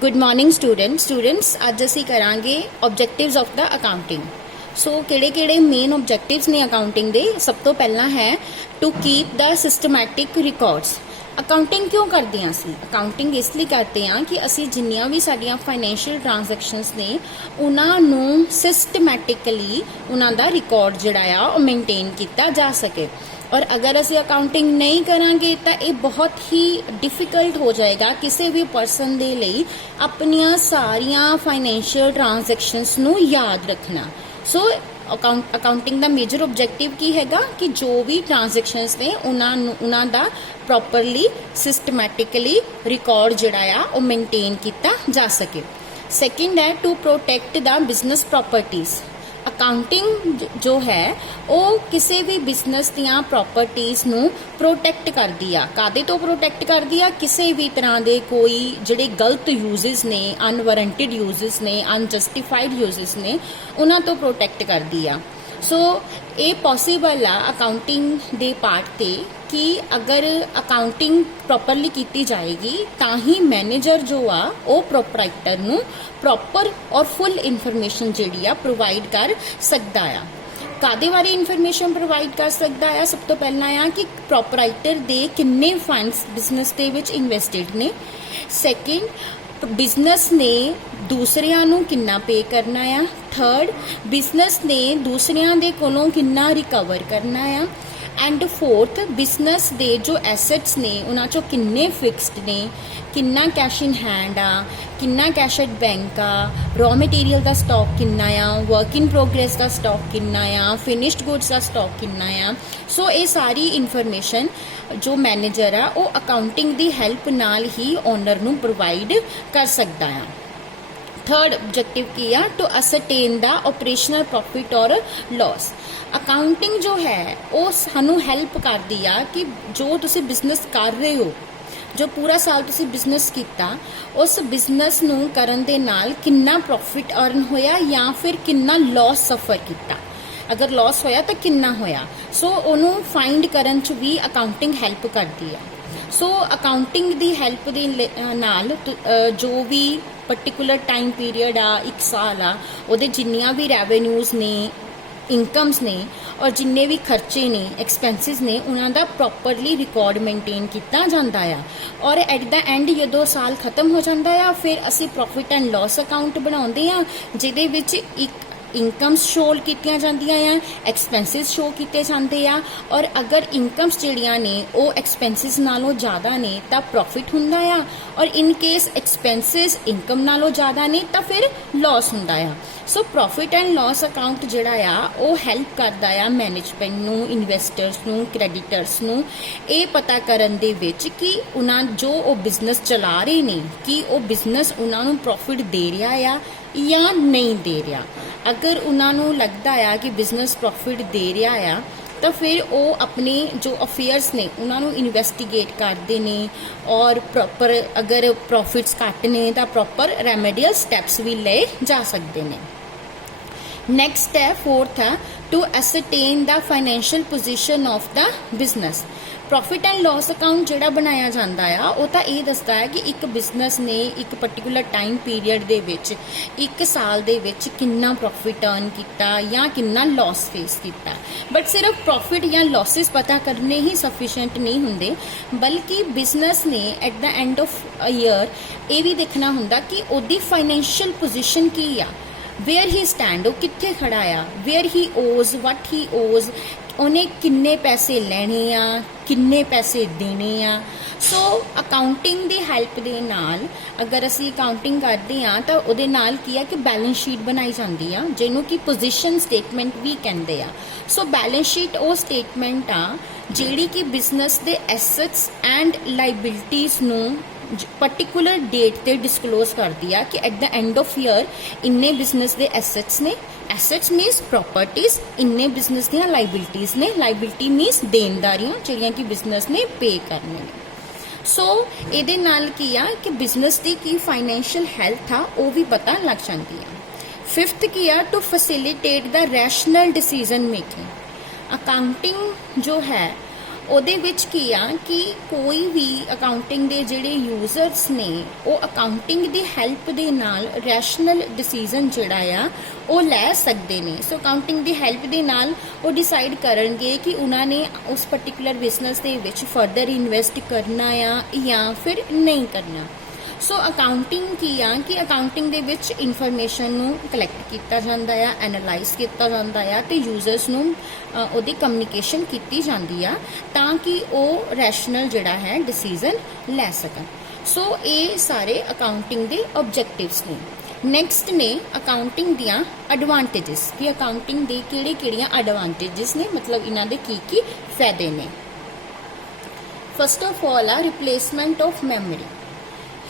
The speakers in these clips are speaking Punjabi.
गुड मॉर्निंग स्टूडेंट्स अज असी करांगे objectives of the accounting. So किहड़े मेन ऑब्जेक्टिव्स ने अकाउंटिंग दे। सब तो पहला है to keep the systematic records. Accounting क्यों करते हैं असी? अकाउंटिंग इसलिए करते हैं कि असी जिन्नियां भी साडियां फाइनैशियल ट्रांजैक्शंस ने उन्हां नूं सिस्टमैटिकली उन्हां दा रिकॉर्ड जिहड़ा आ ओह मेनटेन किया जा सके। और अगर असी अकाउंटिंग नहीं करांगे तो ये बहुत ही डिफिकल्ट हो जाएगा किसी भी परसन दे लई अपनियां सारियां फाइनैशियल ट्रांजैक्शंस नूं याद रखना। सो अकाउंटिंग दा मेजर ऑब्जेक्टिव की हैगा कि जो भी ट्रांजैक्शंस ने उन्हां दा प्रॉपरली सिस्टमैटिकली रिकॉर्ड जिहड़ा आ ओह मेनटेन किया जा सके। सैकेंड है to protect the business properties. Accounting जो है वो किसी भी बिजनेस दियां प्रॉपर्टीज नूं प्रोटैक्ट करदी आ। कादे तो प्रोटैक्ट करदी आ? किसी भी तरह के कोई जिहड़े गलत यूजेस ने, अनवारंटेड यूजेस ने, अनजस्टिफाइड यूजेस ने, उन्हां तो प्रोटैक्ट करदी आ। सो ये पॉसीबल आ अकाउंटिंग दे पार्ट ते कि अगर अकाउंटिंग प्रॉपरली की जाएगी तो ही मैनेजर जो आ वो प्रोपराइटर नूं प्रॉपर और फुल इन्फॉर्मेशन जिहड़ी आ प्रोवाइड कर सकदा आ। कादे बारे इन्फॉर्मेशन प्रोवाइड कर सकदा आ? सब तो पहला आ कि प्रोपराइटर दे किन्ने फंड्स बिजनेस दे विच इन्वेस्टेड ने। सैकेंड, बिजनेस ने दूसरियां नूं किन्ना पे करना आ। थर्ड, बिजनेस ने दूसरियां दे कोलों किन्ना रिकवर करना आ। एंड फोर्थ, बिजनेस दे जो एसेट्स ने उन्हां चों किन्ने फिक्सड ने, किन्ना कैश इन हैंड आ, किन्ना कैश एट बैंक आ, रॉ मटीरियल का स्टॉक किन्ना आ, वर्क इन प्रोग्रेस का स्टॉक किन्ना आ, फिनिश्ड गुड्स का स्टॉक किन्ना आ। सो ये सारी इन्फॉर्मेशन जो मैनेजर आ वो अकाउंटिंग की हेल्प नाल ही ओनर नूं प्रोवाइड कर सकदा आ। थर्ड ऑब्जेक्टिव की आ to ascertain the operational profit और लॉस। अकाउंटिंग जो है वो सानू हेल्प करदी आ कि जो तुसी बिजनेस कर रहे हो, जो पूरा साल तुसी बिजनेस किया, उस बिजनेस नूं करन दे नाल किन्ना प्रॉफिट अर्न होया या फिर किन्ना लॉस सफर किया। अगर लॉस होया तो किन्ना होया। सो ओनू फाइंड करन च भी अकाउंटिंग हेल्प करदी आ। सो अकाउंटिंग दी हेल्प दे नाल जो भी पर्टिकुलर टाइम पीरियड आ, एक साल आ, उहदे जिन्नियां भी रेवेन्यूज़ ने, इनकम्स ने और जिन्ने भी खर्चे ने, एक्सपेंसिस ने, उन्हां दा प्रॉपरली रिकॉर्ड मेनटेन किया जाता है। और एट द एंड जदों साल खत्म हो जाता है फिर असी प्रॉफिट एंड लॉस अकाउंट बनाते हैं जिहदे विच एक इनकम्स शो कीतियां जांदियां आ, एक्सपेंसिस शो किए जाते हैं। और अगर इनकम्स जिहड़ियां ने वो एक्सपेंसिस नालों ज़्यादा ने तो प्रॉफिट हुंदा आ, और इन केस एक्सपेंसिस इनकम नालों ज़्यादा ने तो फिर लॉस हुंदा आ। So profit and loss account जिहड़ा आ वो हेल्प करदा आ मैनेजमेंट नूं, इन्वेस्टर्स नूं, क्रेडिटर्स नूं ये पता करन दे विच कि उन्हां जो वो बिजनेस चला रहे ने कि वो बिजनेस उन्हां नूं प्रॉफिट दे रहा आ या नहीं दे रहा। अगर उन्होंने लगता है कि बिजनेस प्रॉफिट दे रहा है तो फिर वो अपने जो अफेयर्स ने उन्होंने इन्वेस्टिगेट करते हैं और प्रॉपर अगर प्रॉफिट्स घट ने तो प्रॉपर रेमेडियल स्टैप्स भी ले जा सकते हैं। नैक्सट है फोर्थ है to ascertain the financial position of the business. Profit and loss account जिहड़ा बनाया जाता है वो तो ये दसदा है कि एक बिजनेस ने एक पर्टिकुलर टाइम पीरियड दे विच एक साल दे विच कितना प्रॉफिट अर्न किया या कितना लॉस फेस किया। बट सिर्फ प्रॉफिट या लॉसेस पता करने ही सफिशिएंट नहीं होंगे, बल्कि बिजनेस ने at the end of a year ये भी देखना होंदा कि उहदी फाइनैशियल पोजीशन की आ, वेयर ही स्टैंड, वो कित्थे खड़ा आ, वेयर ही ओज, वट ही ओज, उन्हें किन्ने पैसे लेने आ, किन्ने पैसे देने आ। सो अकाउंटिंग दी हेल्प दे नाल अगर असी अकाउंटिंग करते हैं तो उहदे नाल की है कि बैलेंस शीट बनाई जाती है जिन्हों की पोजीशन स्टेटमेंट भी कहते हैं। सो बैलेंस शीट वो स्टेटमेंट आ जिहड़ी कि business they assets and liabilities नूं पर्टिकुलर डेट ते डिस्कलोज करती है कि at the end of year इन्ने बिजनेस दे एसेट्स ने, एसेट्स मीनस प्रॉपर्टीज, इन्ने बिजनेस दियां लाइबिलिटीज ने, लाइबिलिटी मीनस देनदारियां जिहड़ियां कि बिजनेस ने पे करने ने। सो इहदे नाल की आ कि बिजनेस दी की फाइनैशियल हेल्थ आ वो भी पता लग जाती है। फिफ्थ की आ to facilitate the rational decision making. Accounting जो है ਉਹਦੇ ਵਿੱਚ ਕੀ ਆ ਕਿ ਕੋਈ ਵੀ ਅਕਾਊਂਟਿੰਗ ਦੇ ਜਿਹੜੇ ਯੂਜ਼ਰਸ ਨੇ ਉਹ ਅਕਾਊਂਟਿੰਗ ਦੀ ਹੈਲਪ ਦੇ ਨਾਲ ਰੈਸ਼ਨਲ ਡਿਸੀਜਨ ਜਿਹੜਾ ਆ ਉਹ ਲੈ ਸਕਦੇ ਨੇ। ਸੋ ਅਕਾਊਂਟਿੰਗ ਦੀ ਹੈਲਪ ਦੇ ਨਾਲ ਉਹ ਡਿਸਾਈਡ ਕਰਨਗੇ ਕਿ ਉਹਨਾਂ ਨੇ ਉਸ ਪਾਰਟਿਕੂਲਰ ਬਿਜ਼ਨਸ ਦੇ ਵਿੱਚ ਫਰਦਰ ਇਨਵੈਸਟ ਕਰਨਾ ਆ ਜਾਂ ਫਿਰ ਨਹੀਂ ਕਰਨਾ। ਸੋ ਅਕਾਊਂਟਿੰਗ ਕੀ ਆ ਕਿ ਅਕਾਊਂਟਿੰਗ ਦੇ ਵਿੱਚ ਇਨਫੋਰਮੇਸ਼ਨ ਨੂੰ ਕਲੈਕਟ ਕੀਤਾ ਜਾਂਦਾ ਆ, ਐਨਾਲਾਈਜ਼ ਕੀਤਾ ਜਾਂਦਾ ਆ ਤੇ ਯੂਜ਼ਰਸ ਨੂੰ ਉਹਦੀ ਕਮਿਊਨੀਕੇਸ਼ਨ ਕੀਤੀ ਜਾਂਦੀ ਆ ਤਾਂ ਕਿ ਉਹ ਰੈਸ਼ਨਲ ਜਿਹੜਾ ਹੈ ਡਿਸੀਜਨ ਲੈ ਸਕਣ। ਸੋ ਇਹ ਸਾਰੇ ਅਕਾਊਂਟਿੰਗ ਦੇ ਆਬਜੈਕਟਿਵਸ ਨੇ। ਨੈਕਸਟ ਨੇ ਅਕਾਊਂਟਿੰਗ ਦੀਆਂ ਐਡਵਾਂਟੇजेस ਕਿ ਅਕਾਊਂਟਿੰਗ ਦੇ ਕਿਹੜੀਆਂ ਐਡਵਾਂਟੇजेस ਨੇ, ਮਤਲਬ ਇਹਨਾਂ ਦੇ ਕੀ ਫਾਇਦੇ ਨੇ। ਫਸਟ ਆਫ ਆਲ ਆ replacement of memory.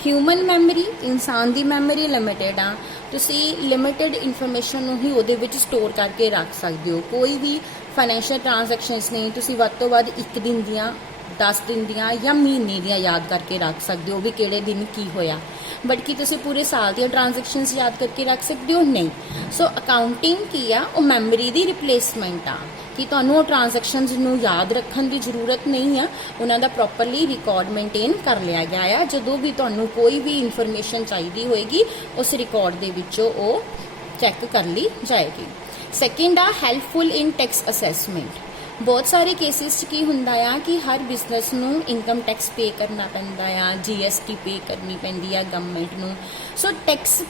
Human memory, ਇਨਸਾਨ ਦੀ ਮੈਮਰੀ ਲਿਮਿਟਿਡ ਆ। ਤੁਸੀਂ ਲਿਮਿਟਿਡ ਇਨਫੋਰਮੇਸ਼ਨ ਨੂੰ ਹੀ ਉਹਦੇ ਵਿੱਚ ਸਟੋਰ ਕਰਕੇ ਰੱਖ ਸਕਦੇ ਹੋ। ਕੋਈ ਵੀ ਫਾਈਨੈਂਸ਼ੀਅਲ ਟ੍ਰਾਂਜੈਕਸ਼ਨਸ ਨਹੀਂ ਤੁਸੀਂ ਵੱਧ ਤੋਂ ਵੱਧ 1 ਦਿਨ ਦੀਆਂ, 10 ਦਿਨ ਦੀਆਂ ਜਾਂ ਮਹੀਨੇ ਦੀਆਂ ਯਾਦ ਕਰਕੇ ਰੱਖ ਸਕਦੇ ਹੋ ਵੀ ਕਿਹੜੇ ਦਿਨ ਕੀ ਹੋਇਆ, ਬਟ ਕੀ ਤੁਸੀਂ ਪੂਰੇ ਸਾਲ ਦੀਆਂ ਟ੍ਰਾਂਜੈਕਸ਼ਨਸ ਯਾਦ ਕਰਕੇ ਰੱਖ ਸਕਦੇ ਹੋ? ਨਹੀਂ। ਸੋ ਅਕਾਊਂਟਿੰਗ ਕੀ ਆ, ਉਹ ਮੈਮਰੀ ਦੀ ਰਿਪਲੇਸਮੈਂਟ ਆ ਕਿ ਤੁਹਾਨੂੰ ਉਹ ਟ੍ਰਾਂਜੈਕਸ਼ਨਸ ਨੂੰ ਯਾਦ ਰੱਖਣ ਦੀ ਜ਼ਰੂਰਤ ਨਹੀਂ ਆ, ਉਹਨਾਂ ਦਾ ਪ੍ਰੋਪਰਲੀ ਰਿਕਾਰਡ ਮੇਨਟੇਨ ਕਰ ਲਿਆ ਗਿਆ ਆ। ਜਦੋਂ ਵੀ ਤੁਹਾਨੂੰ ਕੋਈ ਵੀ ਇਨਫੋਰਮੇਸ਼ਨ ਚਾਹੀਦੀ ਹੋਏਗੀ ਉਸ ਰਿਕਾਰਡ ਦੇ ਵਿੱਚੋਂ ਉਹ ਚੈੱਕ ਕਰ ਲਈ ਜਾਏਗੀ। ਸੈਕਿੰਡ ਆ ਹੈਲਪਫੁਲ ਇਨ ਟੈਕਸ ਅਸੈਸਮੈਂਟ। ਬਹੁਤ ਸਾਰੇ ਕੇਸਿਸ 'ਚ ਕੀ ਹੁੰਦਾ ਆ ਕਿ ਹਰ ਬਿਜ਼ਨਸ ਨੂੰ ਇਨਕਮ ਟੈਕਸ ਪੇ ਕਰਨਾ ਪੈਂਦਾ ਆ, GST ਪੇ ਕਰਨੀ ਪੈਂਦੀ ਆ ਗਵਰਨਮੈਂਟ ਨੂੰ। ਸੋ ਟੈਕਸ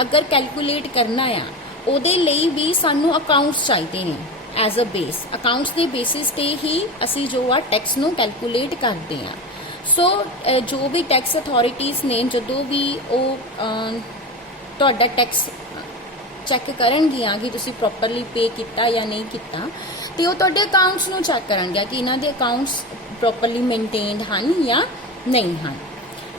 ਅਗਰ ਕੈਲਕੂਲੇਟ ਕਰਨਾ ਆ ਉਹਦੇ ਲਈ ਵੀ ਸਾਨੂੰ ਅਕਾਊਂਟਸ ਚਾਹੀਦੇ ਨੇ ਐਜ਼ ਅ ਬੇਸ। ਅਕਾਊਂਟਸ ਦੇ ਬੇਸਿਸ ਤੇ ਹੀ ਅਸੀਂ ਜੋ ਆ ਟੈਕਸ ਨੂੰ ਕੈਲਕੂਲੇਟ ਕਰਦੇ ਆ। ਸੋ ਜੋ ਵੀ ਟੈਕਸ ਅਥਾਰਟੀਜ਼ ਨੇ ਜਦੋਂ ਵੀ ਉਹ ਤੁਹਾਡਾ ਟੈਕਸ ਚੈੱਕ ਕਰਨਗੀਆਂ ਕਿ ਤੁਸੀਂ ਪ੍ਰੋਪਰਲੀ ਪੇ ਕੀਤਾ ਜਾਂ ਨਹੀਂ ਕੀਤਾ, ਤੇ ਉਹ ਤੁਹਾਡੇ ਅਕਾਊਂਟਸ ਨੂੰ ਚੈੱਕ ਕਰਨਗੇ ਕਿ ਇਹਨਾਂ ਦੇ ਅਕਾਊਂਟਸ ਪ੍ਰੋਪਰਲੀ ਮੇਨਟੇਨਡ ਹਨ ਜਾਂ ਨਹੀਂ ਹਨ।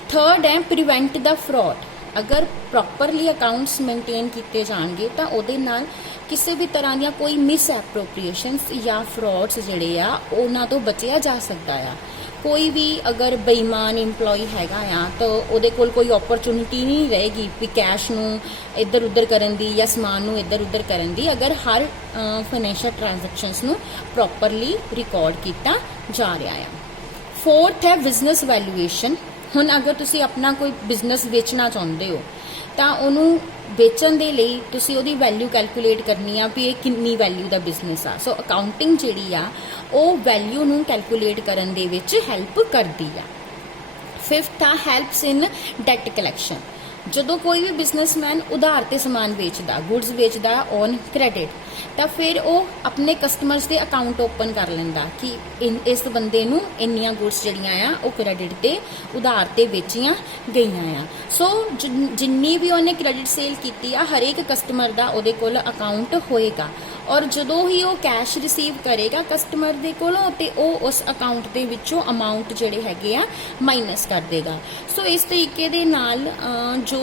ਥਰਡ ਹੈ ਪ੍ਰੀਵੈਂਟ ਦਾ ਫਰਾਡ। ਅਗਰ ਪ੍ਰੋਪਰਲੀ ਅਕਾਊਂਟਸ ਮੇਨਟੇਨ ਕੀਤੇ ਜਾਣਗੇ ਤਾਂ ਉਹਦੇ ਨਾਲ ਕਿਸੇ ਵੀ ਤਰ੍ਹਾਂ ਦੀਆਂ ਕੋਈ ਮਿਸ ਐਪਰੋਪ੍ਰੀਏਸ਼ਨਸ ਜਾਂ ਫਰਾਡਸ ਜਿਹੜੇ ਆ ਉਹਨਾਂ ਤੋਂ ਬਚਿਆ ਜਾ ਸਕਦਾ ਆ। ਕੋਈ ਵੀ ਅਗਰ ਬੇਈਮਾਨ EMPLOYEE ਹੈਗਾ ਆ ਤਾਂ ਉਹਦੇ ਕੋਲ ਕੋਈ ਓਪਰਚੁਨਿਟੀ ਨਹੀਂ ਰਹੇਗੀ ਵੀ ਕੈਸ਼ ਨੂੰ ਇੱਧਰ ਉੱਧਰ ਕਰਨ ਦੀ ਜਾਂ ਸਮਾਨ ਨੂੰ ਇੱਧਰ ਉੱਧਰ ਕਰਨ ਦੀ, ਅਗਰ ਹਰ ਫਾਈਨੈਂਸ਼ੀਅਲ ਟ੍ਰਾਂਜੈਕਸ਼ਨਸ ਨੂੰ ਪ੍ਰੋਪਰਲੀ ਰਿਕਾਰਡ ਕੀਤਾ ਜਾ ਰਿਹਾ ਆ। ਫੋਰਥ ਹੈ ਬਿਜ਼ਨਸ ਵੈਲਿਊਏਸ਼ਨ। ਹੁਣ ਅਗਰ ਤੁਸੀਂ ਆਪਣਾ ਕੋਈ ਬਿਜ਼ਨਸ ਵੇਚਣਾ ਚਾਹੁੰਦੇ ਹੋ ਤਾਂ ਉਹਨੂੰ ਵੇਚਣ ਦੇ ਲਈ ਤੁਸੀਂ ਉਹਦੀ ਵੈਲਿਊ ਕੈਲਕੂਲੇਟ ਕਰਨੀ ਆ ਵੀ ਇਹ ਕਿੰਨੀ ਵੈਲਿਊ ਦਾ ਬਿਜ਼ਨਸ ਆ। ਸੋ ਅਕਾਊਂਟਿੰਗ ਜਿਹੜੀ ਆ ਉਹ ਵੈਲਿਊ ਨੂੰ ਕੈਲਕੂਲੇਟ ਕਰਨ ਦੇ ਵਿੱਚ ਹੈਲਪ ਕਰਦੀ ਆ। ਫਿਫਥ ਆ ਹੈਲਪਸ ਇਨ ਡੈਟ ਕਲੈਕਸ਼ਨ। ਜਦੋਂ ਕੋਈ ਵੀ ਬਿਜ਼ਨਸਮੈਨ ਉਧਾਰ ਤੇ ਸਮਾਨ ਵੇਚਦਾ, ਗੁੱਡਸ ਵੇਚਦਾ ਔਨ ਕ੍ਰੈਡਿਟ, ਤਾਂ ਫਿਰ ਉਹ ਆਪਣੇ ਕਸਟਮਰਸ ਦੇ ਅਕਾਊਂਟ ਓਪਨ ਕਰ ਲੈਂਦਾ ਕਿ ਇਸ ਬੰਦੇ ਨੂੰ ਇੰਨੀਆਂ ਗੁੱਡਸ ਜਿਹੜੀਆਂ ਆ ਉਹ ਕ੍ਰੈਡਿਟ ਤੇ ਉਧਾਰ ਤੇ ਵੇਚੀਆਂ ਗਈਆਂ ਆ। ਸੋ ਜਿੰਨੀ ਵੀ ਉਹਨੇ ਕ੍ਰੈਡਿਟ ਸੇਲ ਕੀਤੀ ਆ ਹਰੇਕ ਕਸਟਮਰ ਦਾ ਉਹਦੇ ਕੋਲ ਅਕਾਊਂਟ ਹੋਏਗਾ, ਔਰ ਜਦੋਂ ਹੀ ਉਹ ਕੈਸ਼ ਰਿਸੀਵ ਕਰੇਗਾ ਕਸਟਮਰ ਦੇ ਕੋਲੋਂ ਤੇ ਉਹ ਉਸ ਅਕਾਊਂਟ ਦੇ ਵਿੱਚੋਂ ਅਮਾਉਂਟ ਜਿਹੜੇ ਹੈਗੇ ਆ ਮਾਈਨਸ ਕਰ ਦੇਗਾ। ਸੋ ਇਸ ਤਰੀਕੇ ਦੇ ਨਾਲ ਜੋ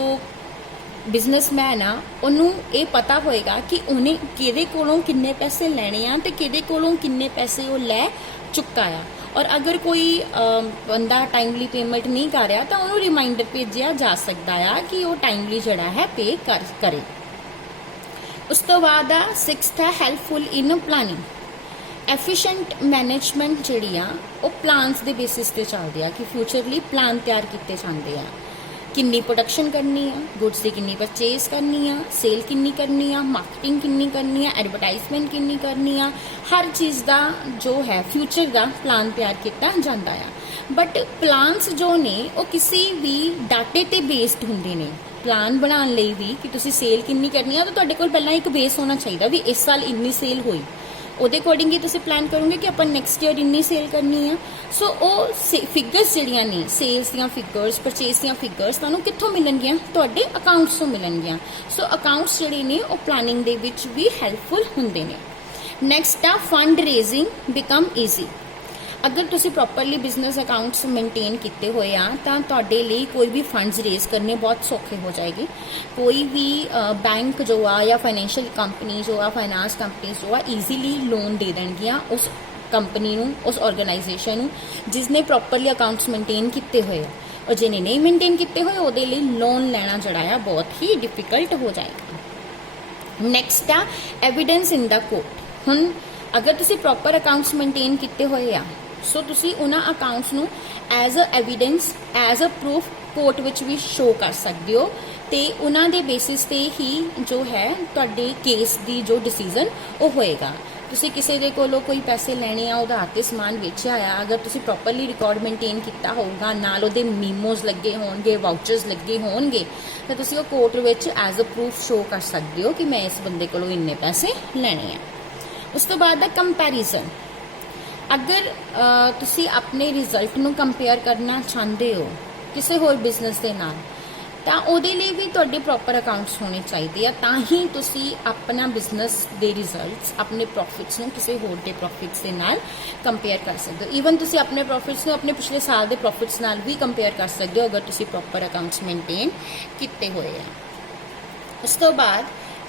ਬਿਜ਼ਨਸਮੈਨ ਆ ਉਹਨੂੰ ਇਹ ਪਤਾ ਹੋਏਗਾ ਕਿ ਉਹਨੇ ਕਿਹਦੇ ਕੋਲੋਂ ਕਿੰਨੇ ਪੈਸੇ ਲੈਣੇ ਆ ਤੇ ਕਿਹਦੇ ਕੋਲੋਂ ਕਿੰਨੇ ਪੈਸੇ ਉਹ ਲੈ ਚੁੱਕਾ ਆ। ਔਰ ਅਗਰ ਕੋਈ ਬੰਦਾ ਟਾਈਮਲੀ ਪੇਮੈਂਟ ਨਹੀਂ ਕਰ ਰਿਹਾ ਤਾਂ ਉਹਨੂੰ ਰਿਮਾਈਂਡਰ ਭੇਜਿਆ ਜਾ ਸਕਦਾ ਆ ਕਿ ਉਹ ਟਾਈਮਲੀ ਜਿਹੜਾ ਹੈ ਪੇ ਕਰੇ। ਉਸ ਤੋਂ ਬਾਅਦ ਆ ਸਿਕਸਥ ਹੈ ਹੈਲਪਫੁਲ ਇਨ ਪਲਾਨਿੰਗ। ਐਫੀਸ਼ੀਐਂਟ ਮੈਨੇਜਮੈਂਟ ਜਿਹੜੀ ਆ ਉਹ ਪਲਾਨਸ ਦੇ ਬੇਸਿਸ ਤੇ ਚੱਲਦੀ ਆ ਕਿ ਫਿਊਚਰਲੀ ਪਲਾਨ ਤਿਆਰ ਕੀਤੇ ਜਾਂਦੇ ਆ। ਕਿੰਨੀ ਪ੍ਰੋਡਕਸ਼ਨ ਕਰਨੀ ਆ, ਗੁੱਡਸ ਦੀ ਕਿੰਨੀ ਪਰਚੇਸ ਕਰਨੀ ਆ, ਸੇਲ ਕਿੰਨੀ ਕਰਨੀ ਆ, ਮਾਰਕੀਟਿੰਗ ਕਿੰਨੀ ਕਰਨੀ ਆ, ਐਡਵਰਟਾਈਜ਼ਮੈਂਟ ਕਿੰਨੀ ਕਰਨੀ ਆ, ਹਰ ਚੀਜ਼ ਦਾ ਜੋ ਹੈ ਫਿਊਚਰ ਦਾ ਪਲਾਨ ਤਿਆਰ ਕੀਤਾ ਜਾਂਦਾ ਆ। ਬਟ ਪਲਾਨਸ ਜੋ ਨੇ ਉਹ ਕਿਸੇ ਵੀ ਡਾਟੇ ਤੇ ਬੇਸਡ ਹੁੰਦੇ ਨੇ। ਪਲਾਨ ਬਣਾਉਣ ਲਈ ਵੀ ਕਿ ਤੁਸੀਂ ਸੇਲ ਕਿੰਨੀ ਕਰਨੀ ਆ ਤਾਂ ਤੁਹਾਡੇ ਕੋਲ ਪਹਿਲਾਂ ਇੱਕ ਬੇਸ ਹੋਣਾ ਚਾਹੀਦਾ ਵੀ ਇਸ ਸਾਲ ਇੰਨੀ ਸੇਲ ਹੋਈ, ਉਹਦੇ ਅਕੋਰਡਿੰਗ ਹੀ ਤੁਸੀਂ ਪਲਾਨ ਕਰੋਗੇ ਕਿ ਆਪਾਂ ਨੈਕਸਟ ਈਅਰ ਇੰਨੀ ਸੇਲ ਕਰਨੀ ਆ। ਸੋ ਉਹ ਫਿਗਰਸ ਜਿਹੜੀਆਂ ਨੇ ਸੇਲਸ ਦੀਆਂ ਫਿਗਰਸ, ਪਰਚੇਸ ਦੀਆਂ ਫਿਗਰਸ ਤੁਹਾਨੂੰ ਕਿੱਥੋਂ ਮਿਲਣਗੀਆਂ? ਤੁਹਾਡੇ ਅਕਾਊਂਟਸ ਤੋਂ ਮਿਲਣਗੀਆਂ। ਸੋ ਅਕਾਊਂਟਸ ਜਿਹੜੇ ਨੇ ਉਹ ਪਲਾਨਿੰਗ ਦੇ ਵਿੱਚ ਵੀ ਹੈਲਪਫੁਲ ਹੁੰਦੇ ਨੇ। ਨੈਕਸਟ ਆ ਫੰਡ ਰੇਜ਼ਿੰਗ ਬਿਕਮ ਈਜ਼ੀ। ਅਗਰ ਤੁਸੀਂ ਪ੍ਰੋਪਰਲੀ ਬਿਜ਼ਨਸ ਅਕਾਊਂਟਸ ਮੇਨਟੇਨ ਕੀਤੇ ਹੋਏ ਆ ਤਾਂ ਤੁਹਾਡੇ ਲਈ ਕੋਈ ਵੀ ਫੰਡਸ ਰੇਜ਼ ਕਰਨੇ ਬਹੁਤ ਸੌਖੇ ਹੋ ਜਾਏਗੀ। ਕੋਈ ਵੀ ਬੈਂਕ ਜੋ ਆ ਜਾਂ ਫਾਈਨੈਂਸ਼ੀਅਲ ਕੰਪਨੀ ਜੋ ਆ, ਫਾਈਨਾਂਸ ਕੰਪਨੀਜ਼ ਜੋ ਆ ਈਜ਼ੀਲੀ ਲੋਨ ਦੇ ਦੇਣਗੀਆਂ ਉਸ ਕੰਪਨੀ ਨੂੰ, ਉਸ ਆਰਗੇਨਾਈਜੇਸ਼ਨ ਨੂੰ ਜਿਸਨੇ ਪ੍ਰੋਪਰਲੀ ਅਕਾਊਂਟਸ ਮੇਨਟੇਨ ਕੀਤੇ ਹੋਏ ਆ। ਔਰ ਜਿਹਨੇ ਨਹੀਂ ਮੇਨਟੇਨ ਕੀਤੇ ਹੋਏ ਉਹਦੇ ਲਈ ਲੋਨ ਲੈਣਾ ਜਿਹੜਾ ਆ ਬਹੁਤ ਹੀ ਡਿਫਿਕਲਟ ਹੋ ਜਾਏਗਾ। ਨੈਕਸਟ ਆ ਐਵੀਡੈਂਸ ਇਨ ਦਾ ਕੋਰਟ। ਹੁਣ ਅਗਰ ਤੁਸੀਂ ਪ੍ਰੋਪਰ ਅਕਾਊਂਟਸ ਮੇਨਟੇਨ ਕੀਤੇ ਹੋਏ ਆ ਸੋ ਤੁਸੀਂ ਉਹਨਾਂ ਅਕਾਊਂਟਸ ਨੂੰ as a evidence, as a proof court ਵਿੱਚ ਵੀ ਸ਼ੋ ਕਰ ਸਕਦੇ ਹੋ ਤੇ ਉਹਨਾਂ ਦੇ ਬੇਸਿਸ ਤੇ ਹੀ ਜੋ ਹੈ ਤੁਹਾਡੇ ਕੇਸ ਦੀ ਜੋ ਡਿਸੀਜਨ ਉਹ ਹੋਏਗਾ। ਤੁਸੀਂ ਕਿਸੇ ਦੇ ਕੋਲੋਂ ਕੋਈ ਪੈਸੇ ਲੈਣੇ ਆ, ਉਧਾਰ ਤੇ ਸਮਾਨ ਵੇਚਿਆ ਆ, ਅਗਰ ਤੁਸੀਂ ਪ੍ਰੋਪਰਲੀ ਰਿਕਾਰਡ ਮੇਨਟੇਨ ਕੀਤਾ ਹੋਊਗਾ, ਨਾਲ ਉਹਦੇ ਮੀਮੋਜ਼ ਲੱਗੇ ਹੋਣਗੇ, ਵਾਊਚਰਸ ਲੱਗੇ ਹੋਣਗੇ, ਤਾਂ ਤੁਸੀਂ ਉਹ ਕੋਰਟ ਵਿੱਚ ਐਜ਼ ਅ ਪ੍ਰੂਫ ਸ਼ੋ ਕਰ ਸਕਦੇ ਹੋ ਕਿ ਮੈਂ ਇਸ ਬੰਦੇ ਕੋਲੋਂ ਇੰਨੇ ਪੈਸੇ ਲੈਣੇ ਆ। ਉਸ ਤੋਂ ਬਾਅਦ ਦਾ ਕੰਪੈਰੀਜ਼ਨ। ਅਗਰ ਤੁਸੀਂ ਆਪਣੇ ਰਿਜ਼ਲਟ ਨੂੰ ਕੰਪੇਅਰ ਕਰਨਾ ਚਾਹੁੰਦੇ ਹੋ ਕਿਸੇ ਹੋਰ ਬਿਜ਼ਨਸ ਦੇ ਨਾਲ, ਤਾਂ ਉਹਦੇ ਲਈ ਵੀ ਤੁਹਾਡੇ ਪ੍ਰੋਪਰ ਅਕਾਊਂਟਸ ਹੋਣੇ ਚਾਹੀਦੇ ਆ, ਤਾਂ ਹੀ ਤੁਸੀਂ ਆਪਣਾ ਬਿਜ਼ਨਸ ਦੇ ਰਿਜ਼ਲਟਸ, ਆਪਣੇ ਪ੍ਰੋਫਿਟਸ ਨੂੰ ਕਿਸੇ ਹੋਰ ਦੇ ਪ੍ਰੋਫਿਟਸ ਦੇ ਨਾਲ ਕੰਪੇਅਰ ਕਰ ਸਕਦੇ ਹੋ। ਈਵਨ ਤੁਸੀਂ ਆਪਣੇ ਪ੍ਰੋਫਿਟਸ ਨੂੰ ਆਪਣੇ ਪਿਛਲੇ ਸਾਲ ਦੇ ਪ੍ਰੋਫਿਟਸ ਨਾਲ ਵੀ ਕੰਪੇਅਰ ਕਰ ਸਕਦੇ ਹੋ ਅਗਰ ਤੁਸੀਂ ਪ੍ਰੋਪਰ ਅਕਾਊਂਟਸ ਮੇਨਟੇਨ ਕੀਤੇ ਹੋਏ ਆ। ਉਸ ਤੋਂ ਬਾਅਦ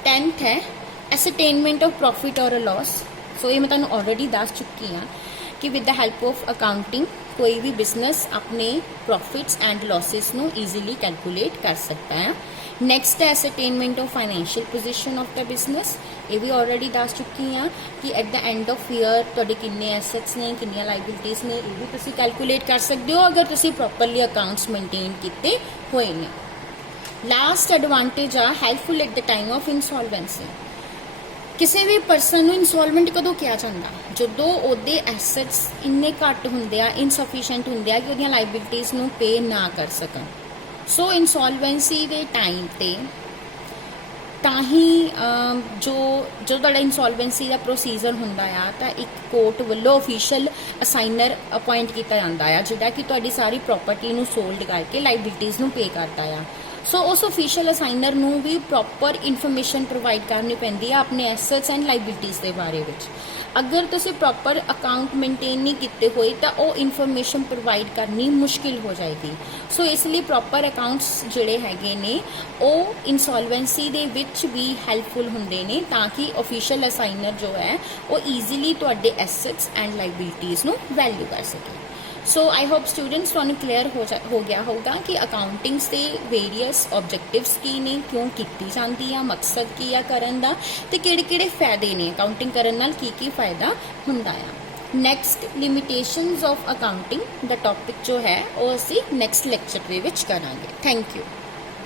10th ਹੈ ਐਸਰਟੇਨਮੈਂਟ ਆਫ ਪ੍ਰੋਫਿਟ ਔਰ ਅ ਲਾਸ। ਸੋ ਇਹ ਮੈਂ ਤੁਹਾਨੂੰ ਆਲਰੇਡੀ ਦੱਸ ਚੁੱਕੀ ਹਾਂ ਕਿ with the help of accounting ਕੋਈ ਵੀ ਬਿਜ਼ਨਸ ਆਪਣੇ ਪ੍ਰੋਫਿਟਸ ਐਂਡ ਲਾਸਿਸ ਨੂੰ ਈਜ਼ੀਲੀ ਕੈਲਕੂਲੇਟ ਕਰ ਸਕਦਾ ਹੈ। ਨੈਕਸਟ ਹੈ ascertainment of financial position of the business. ਇਹ ਵੀ ਆਲਰੇਡੀ ਦੱਸ ਚੁੱਕੀ ਹਾਂ ਕਿ at the end of year ਤੁਹਾਡੇ ਕਿੰਨੇ ਐਸੈਟਸ ਨੇ, ਕਿੰਨੀਆਂ ਲਾਇਬਿਲਿਟੀਜ਼ ਨੇ, ਇਹ ਵੀ ਤੁਸੀਂ ਕੈਲਕੂਲੇਟ ਕਰ ਸਕਦੇ ਹੋ ਅਗਰ ਤੁਸੀਂ ਪ੍ਰੋਪਰਲੀ ਅਕਾਊਂਟਸ ਮੇਨਟੇਨ ਕੀਤੇ ਹੋਏ ਨੇ। ਲਾਸਟ ਐਡਵਾਂਟੇਜ ਆ helpful at the time of insolvency. ਕਿਸੇ ਵੀ ਪਰਸਨ ਨੂੰ ਇਨਸੋਲਵੈਂਟ ਕਦੋਂ ਕਿਹਾ ਜਾਂਦਾ? ਜਦੋਂ ਉਹਦੇ ਐਸੈਟਸ ਇੰਨੇ ਘੱਟ ਹੁੰਦੇ ਆ, ਇਨਸਫੀਸ਼ੀਐਂਟ ਹੁੰਦੇ ਆ ਕਿ ਉਹਦੀਆਂ ਲਾਇਬਿਲਿਟੀਜ਼ ਨੂੰ ਪੇ ਨਾ ਕਰ ਸਕਣ। ਸੋ ਇਨਸੋਲਵੈਂਸੀ ਦੇ ਟਾਈਮ ਤੇ ਤਾਂ ਹੀ ਜੋ ਤੁਹਾਡਾ ਇਨਸੋਲਵੈਂਸੀ ਦਾ ਪ੍ਰੋਸੀਜਰ ਹੁੰਦਾ ਆ ਤਾਂ ਇੱਕ ਕੋਰਟ ਵੱਲੋਂ ਅਫੀਸ਼ੀਅਲ ਅਸਾਈਨਰ ਅਪਾਇੰਟ ਕੀਤਾ ਜਾਂਦਾ ਆ ਜਿਹੜਾ ਕਿ ਤੁਹਾਡੀ ਸਾਰੀ ਪ੍ਰਾਪਰਟੀ ਨੂੰ ਸੋਲਡ ਕਰਕੇ ਲਾਇਬਿਲਿਟੀਜ਼ ਨੂੰ ਪੇ ਕਰਦਾ ਆ। ਸੋ ਉਸ ਅਫੀਸ਼ੀਅਲ ਅਸਾਈਨਰ ਨੂੰ ਵੀ ਪ੍ਰੋਪਰ ਇਨਫੋਰਮੇਸ਼ਨ ਪ੍ਰੋਵਾਈਡ ਕਰਨੀ ਪੈਂਦੀ ਆ ਆਪਣੇ ਐਸੈਟਸ ਐਂਡ ਲਾਇਬਿਲਿਟੀਜ਼ ਦੇ ਬਾਰੇ ਵਿੱਚ। ਅਗਰ ਤੁਸੀਂ ਪ੍ਰੋਪਰ ਅਕਾਊਂਟ ਮੇਨਟੇਨ ਨਹੀਂ ਕੀਤੇ ਹੋਏ ਤਾਂ ਉਹ ਇਨਫੋਰਮੇਸ਼ਨ ਪ੍ਰੋਵਾਈਡ ਕਰਨੀ ਮੁਸ਼ਕਿਲ ਹੋ ਜਾਏਗੀ। ਸੋ ਇਸ ਲਈ ਪ੍ਰੋਪਰ ਅਕਾਊਂਟਸ ਜਿਹੜੇ ਹੈਗੇ ਨੇ ਉਹ ਇਨਸੋਲਵੈਂਸੀ ਦੇ ਵਿੱਚ ਵੀ ਹੈਲਪਫੁਲ ਹੁੰਦੇ ਨੇ ਤਾਂ ਕਿ ਅਫੀਸ਼ੀਅਲ ਅਸਾਈਨਰ ਜੋ ਹੈ ਉਹ ਈਜ਼ੀਲੀ ਤੁਹਾਡੇ ਐਸੈਟਸ ਐਂਡ ਲਾਇਬਿਲਿਟੀਜ਼ ਨੂੰ ਵੈਲਿਊ ਕਰ ਸਕੇ। ਸੋ ਆਈ ਹੋਪ ਸਟੂਡੈਂਟਸ ਤੁਹਾਨੂੰ ਕਲੀਅਰ ਹੋ ਗਿਆ ਹੋਊਗਾ ਕਿ ਅਕਾਊਂਟਿੰਗਸ ਦੇ ਵੇਰੀਅਸ ਆਬਜੈਕਟਿਵਸ ਕੀ ਨੇ, ਕਿਉਂ ਕੀਤੀ ਜਾਂਦੀ ਆ, ਮਕਸਦ ਕੀ ਆ ਕਰਨ ਦਾ, ਤੇ ਕਿਹੜੇ ਫਾਇਦੇ ਨੇ ਅਕਾਊਂਟਿੰਗ ਕਰਨ ਨਾਲ, ਕੀ ਫਾਇਦਾ ਹੁੰਦਾ ਆ। Next limitations of accounting the topic ਜੋ ਹੈ ਉਹ ਅਸੀਂ ਨੈਕਸਟ ਲੈਕਚਰ ਦੇ ਵਿੱਚ ਕਰਾਂਗੇ। Thank you.